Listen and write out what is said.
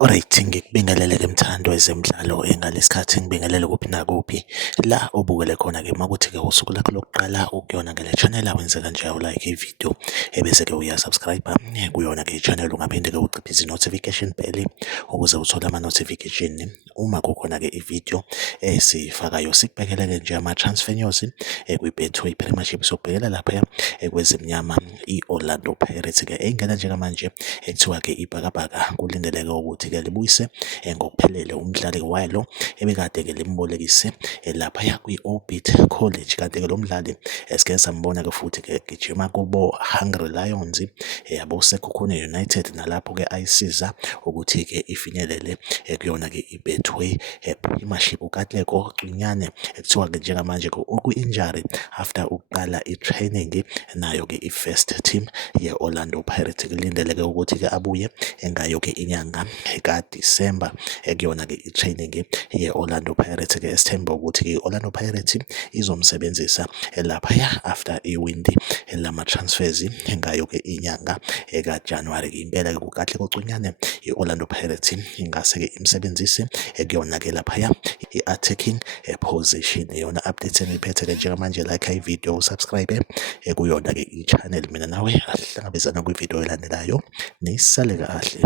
Alright, ngikubingelele-ke mthando wezemidlalo ngalesikhathi ngibingelele kuphi nakuphi la obukele khona-ke makuthi-ke usuku lakho lokuqala ukuyona ngale channel awenze kanje like ividiyo ebese-ke uyasubscribe kuyona-ke i-channel ungaphinde-ke uciphe izi-notification bell ukuze uthole ama-notification uma kukhona-ke ividiyo esiyifakayo. Sikubhekele-ke nje ama-transfer news kwi-Betway Premiership sokubhekela laphaya kwezimnyama i-Orlando Pirates-ke ey'ngena njengamanje ekuthiwa-ke ibhakabhaka kulindeleke ukuthi-ke libuyise ngokuphelele umdlali walo ebekade-ke limbolekise laphaya kwi-Orbit College. Kanti-ke lo mdlali esike sambona-ke futhi-ke gijima kubo Hungry Lions yabo Sekhukhune United, nalapho-ke ayisiza ukuthi-ke ifinyelele kuyona-ke i-Betway Premiership. uKatlego Ncinyane ekuthiwa-ke njengamanje-ke uku-injury after ukuqala i-training nayo-ke i-first team ye-Orlando Pirates. Kulindeleke ukuthi-ke abuye ngayo-ke inyanga kaDisemba kuyona-ke i-training ye-Orlando Pirates-ke esithemba ukuthi-ke i-Orlando Pirates izomsebenzisa laphaya after iwindi lama-transfers ngayo-ke inyanga kaJanuwari. Impela-ke kuKatlego Ncinyane i-Orlando Pirates ingase-ke imsebenzise kuyona-ke laphaya i-attacking position. Iyona update engiyiphethe-ke njengamanje. Like ividiyo, usubscribe kuyona-ke i-channel. Mina nawe asihlangabezana kwividiyo elandelayo. Nisale kahle.